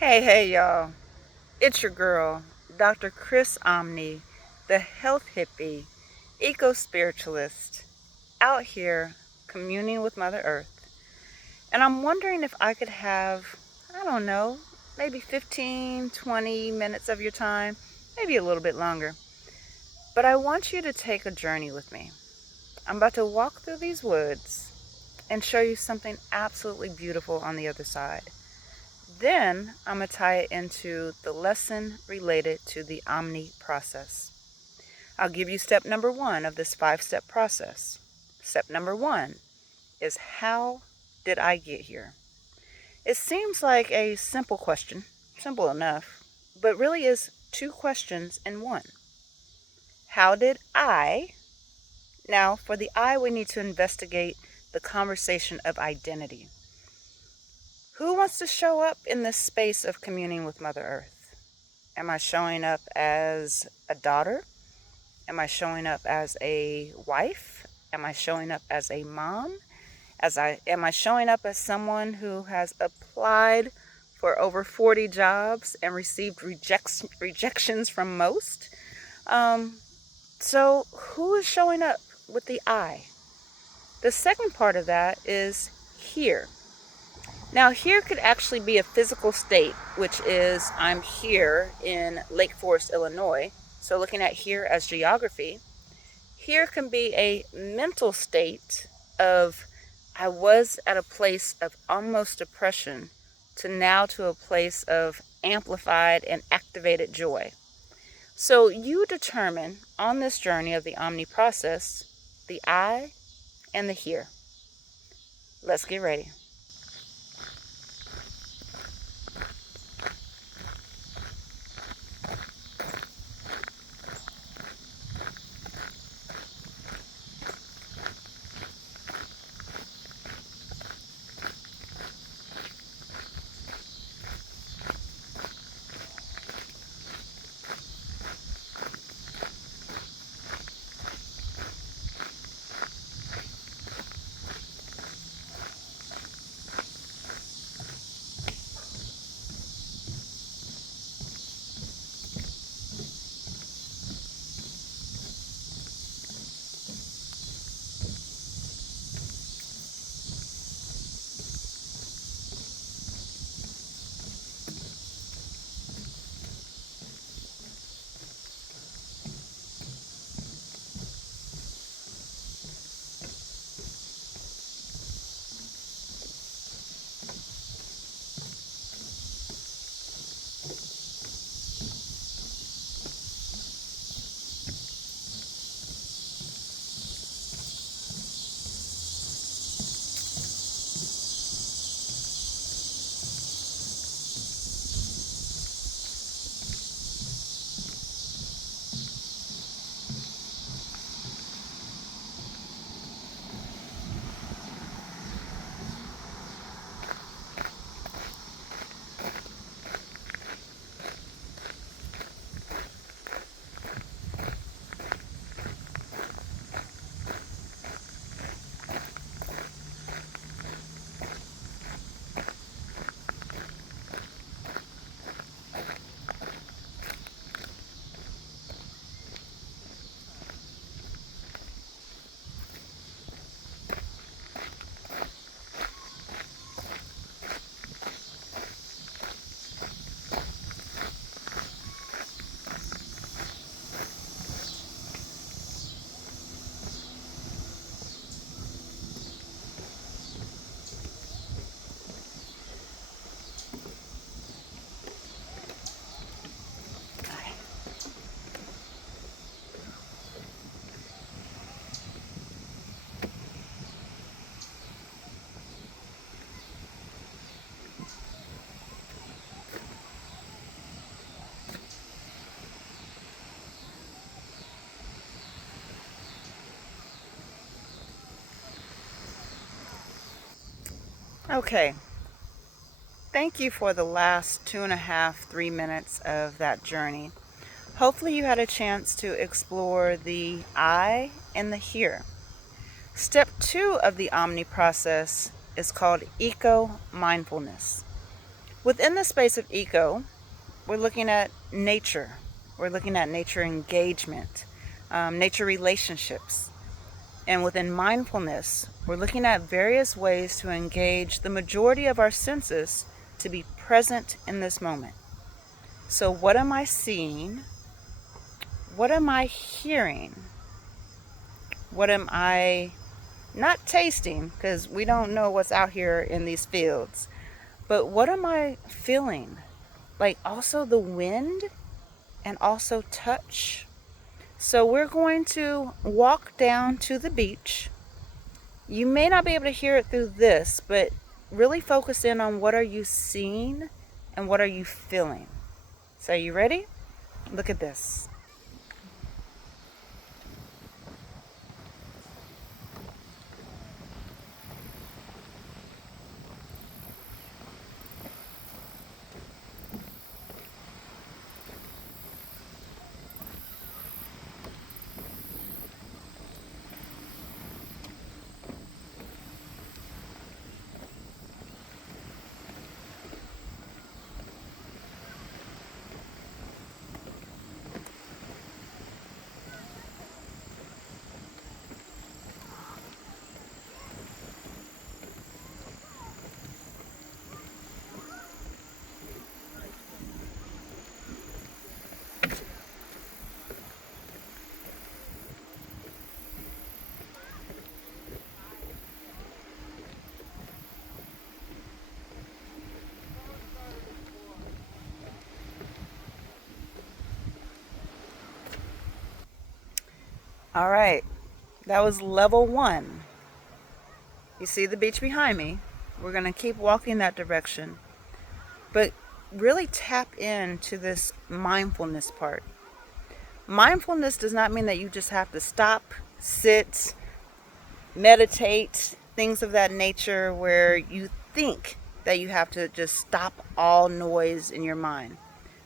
Hey, y'all. It's your girl, Dr. Chris Omni, the health hippie, eco spiritualist, out here communing with Mother Earth. And I'm wondering if I could have, I don't know, maybe 15, 20 minutes of your time, maybe a little bit longer. But I want you to take a journey with me. I'm about to walk through these woods and show you something absolutely beautiful on the other side. Then I'm going to tie it into the lesson related to the Omni process. I'll give you step number one of this 5-step process. Step number one is, how did I get here? It seems like a simple question, simple enough, but really is two questions in one. How did I? Now, for the I, we need to investigate the conversation of identity. Who wants to show up in this space of communing with Mother Earth? Am I showing up as a daughter? Am I showing up as a wife? Am I showing up as a mom? Am I showing up as someone who has applied for over 40 jobs and received rejections from most? So who is showing up with the I? The second part of that is here. Now, here could actually be a physical state, which is I'm here in Lake Forest, Illinois. So looking at here as geography, here can be a mental state of I was at a place of almost depression to now to a place of amplified and activated joy. So you determine on this journey of the Omni process the I and the here. Let's get ready. Okay, thank you for the last 2.5, 3 minutes of that journey. Hopefully, you had a chance to explore the I and the here. Step two of the Omni process is called eco mindfulness, Within the space of eco, we're looking at nature. We're looking at nature engagement, nature relationships. And within mindfulness, we're looking at various ways to engage the majority of our senses to be present in this moment. So, what am I seeing? What am I hearing? What am I not tasting? Because we don't know what's out here in these fields. But what am I feeling? Like also the wind and also touch. So we're going to walk down to the beach. You may not be able to hear it through this, but really focus in on what are you seeing and what are you feeling. So you ready? Look at this. All right, that was level 1. You see the beach behind me. We're going to keep walking that direction, but really tap into this mindfulness part. Mindfulness does not mean that you just have to stop, sit, meditate, things of that nature where you think that you have to just stop all noise in your mind.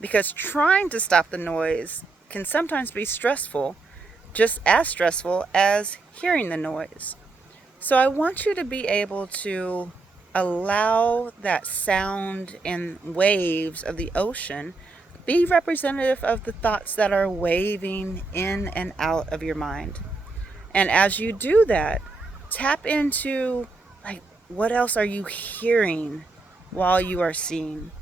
Because trying to stop the noise can sometimes be stressful, just as stressful as hearing the noise. So I want you to be able to allow that sound and waves of the ocean be representative of the thoughts that are waving in and out of your mind. And as you do that, tap into like what else are you hearing while you are seeing?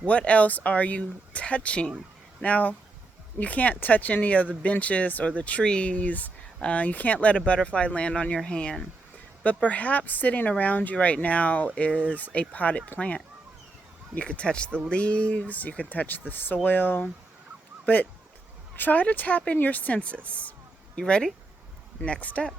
What else are you touching? Now, you can't touch any of the benches or the trees. You can't let a butterfly land on your hand. But perhaps sitting around you right now is a potted plant. You could touch the leaves, you could touch the soil, but try to tap in your senses. You ready? Next step.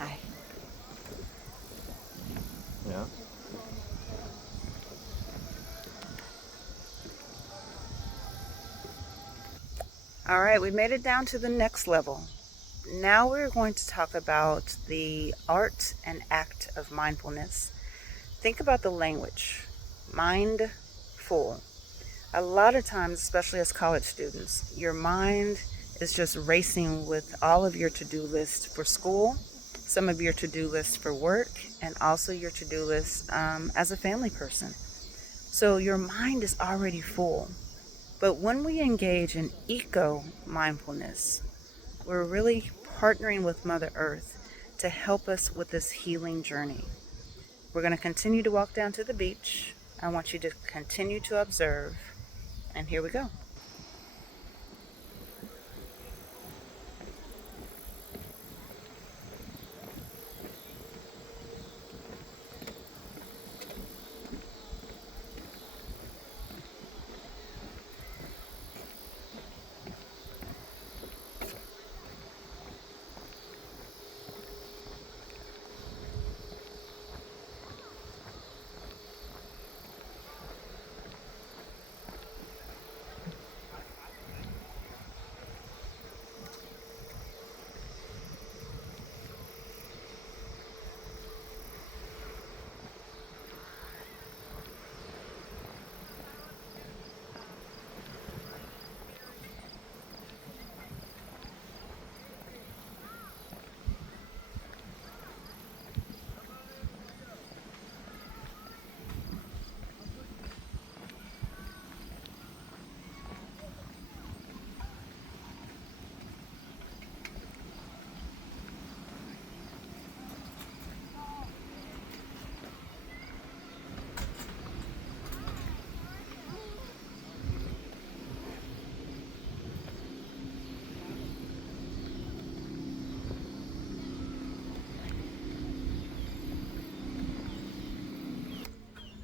Aye. Yeah. All right, we made it down to the next level. Now we're going to talk about the art and act of mindfulness. Think about the language. Mindful. A lot of times, especially as college students, your mind is just racing with all of your to-do list for school, some of your to-do list for work, and also your to-do list as a family person. So your mind is already full. But when we engage in eco mindfulness, we're really partnering with Mother Earth to help us with this healing journey. We're going to continue to walk down to the beach. I want you to continue to observe. And here we go.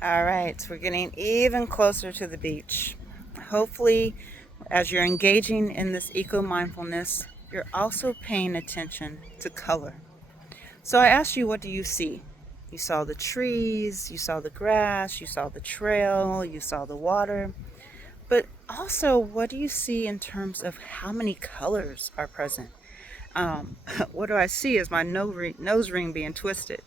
All right, we're getting even closer to the beach. Hopefully, as you're engaging in this eco mindfulness, you're also paying attention to color. So I asked you, what do you see? You saw the trees, you saw the grass, you saw the trail, you saw the water. But also, what do you see in terms of how many colors are present? What do I see is my nose ring being twisted.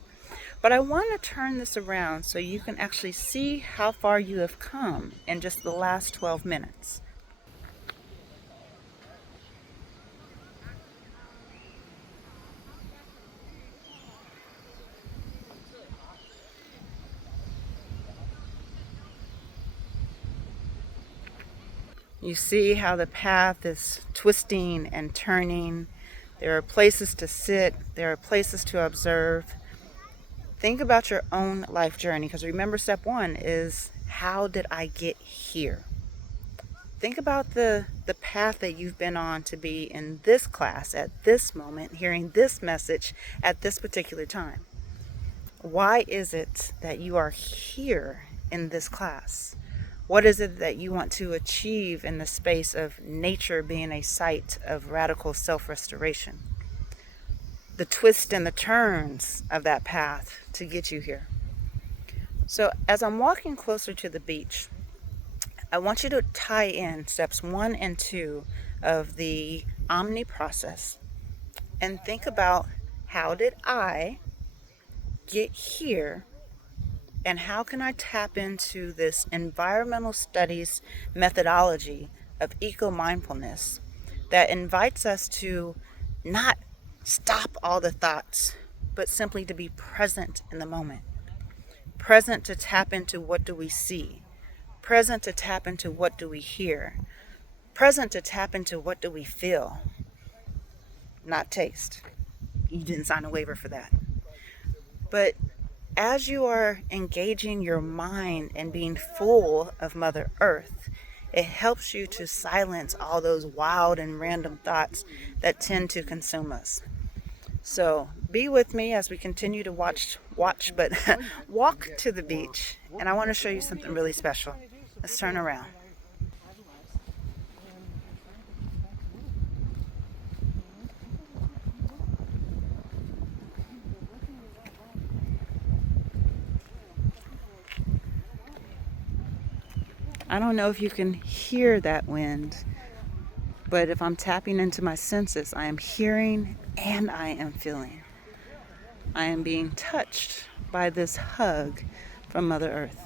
But I want to turn this around so you can actually see how far you have come in just the last 12 minutes. You see how the path is twisting and turning. There are places to sit, there are places to observe. Think about your own life journey, because remember, step one is, how did I get here? Think about the path that you've been on to be in this class at this moment, hearing this message at this particular time. Why is it that you are here in this class? What is it that you want to achieve in the space of nature being a site of radical self-restoration? The twists and the turns of that path to get you here. So as I'm walking closer to the beach, I want you to tie in steps 1 and 2 of the Omni process and think about, how did I get here, and how can I tap into this environmental studies methodology of eco-mindfulness that invites us to not stop all the thoughts, but simply to be present in the moment. Present to tap into, what do we see? Present to tap into, what do we hear? Present to tap into, what do we feel? Not taste. You didn't sign a waiver for that. But as you are engaging your mind and being full of Mother Earth, it helps you to silence all those wild and random thoughts that tend to consume us. So be with me as we continue to but walk to the beach. And I want to show you something really special. Let's turn around. I don't know if you can hear that wind, but if I'm tapping into my senses, I am hearing and I am feeling. I am being touched by this hug from Mother Earth.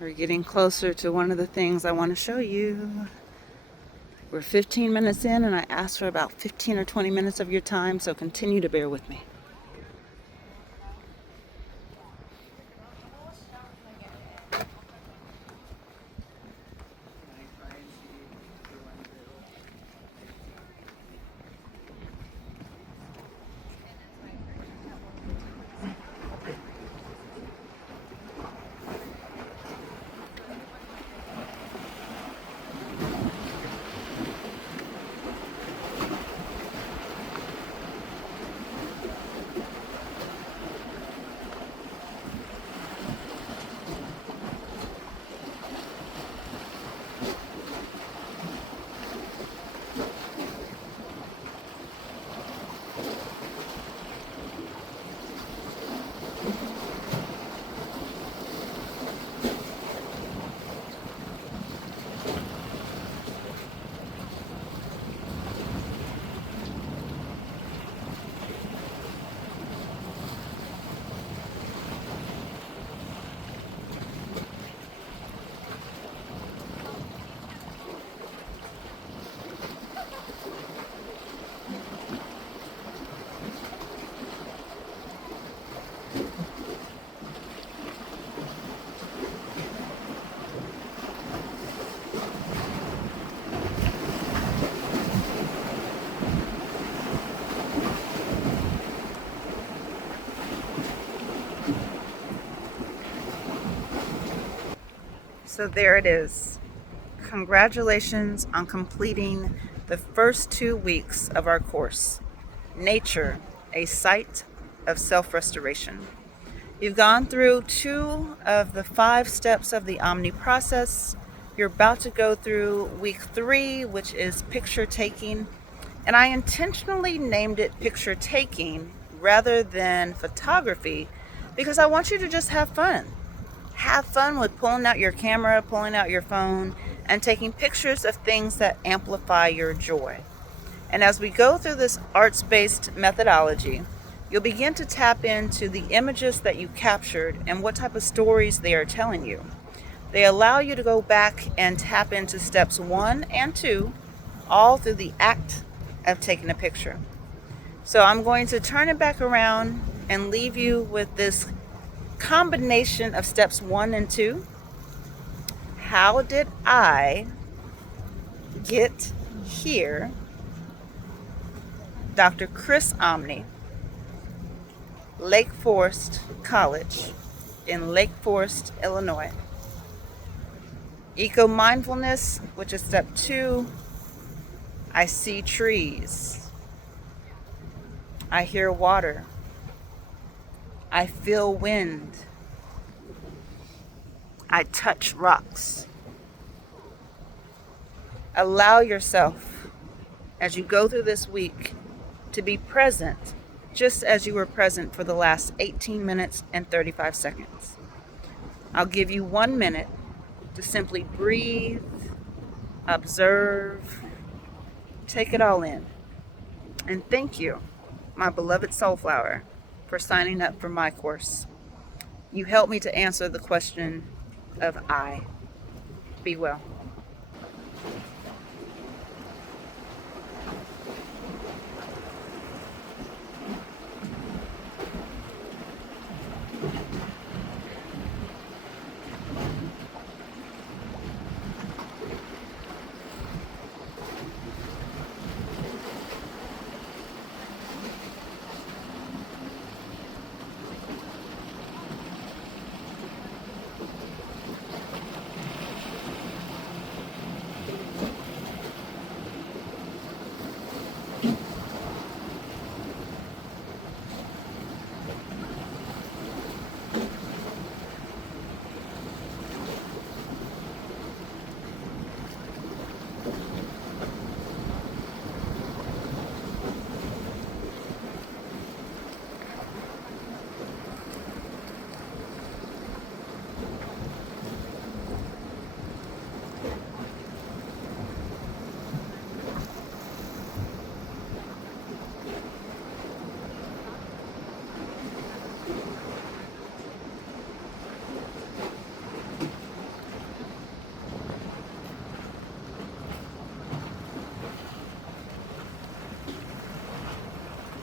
We're getting closer to one of the things I want to show you. We're 15 minutes in, and I asked for about 15 or 20 minutes of your time, so continue to bear with me. So there it is. Congratulations on completing the first 2 weeks of our course, Nature, a Site of Self-Restoration. You've gone through 2 of the 5 steps of the Omni process. You're about to go through week 3, which is picture taking. And I intentionally named it picture taking rather than photography because I want you to just have fun. Have fun with pulling out your camera, pulling out your phone, and taking pictures of things that amplify your joy. And as we go through this arts-based methodology, you'll begin to tap into the images that you captured and what type of stories they are telling you. They allow you to go back and tap into steps 1 and 2, all through the act of taking a picture. So I'm going to turn it back around and leave you with this combination of steps 1 and 2. How did I get here? Dr. Chris Omni, Lake Forest College in Lake Forest, Illinois. Eco-mindfulness, which is step 2. I see trees. I hear water. I feel wind. I touch rocks. Allow yourself, as you go through this week, to be present just as you were present for the last 18 minutes and 35 seconds. I'll give you 1 minute to simply breathe, observe, take it all in. And thank you, my beloved Soulflower, for signing up for my course. You helped me to answer the question of I. Be well.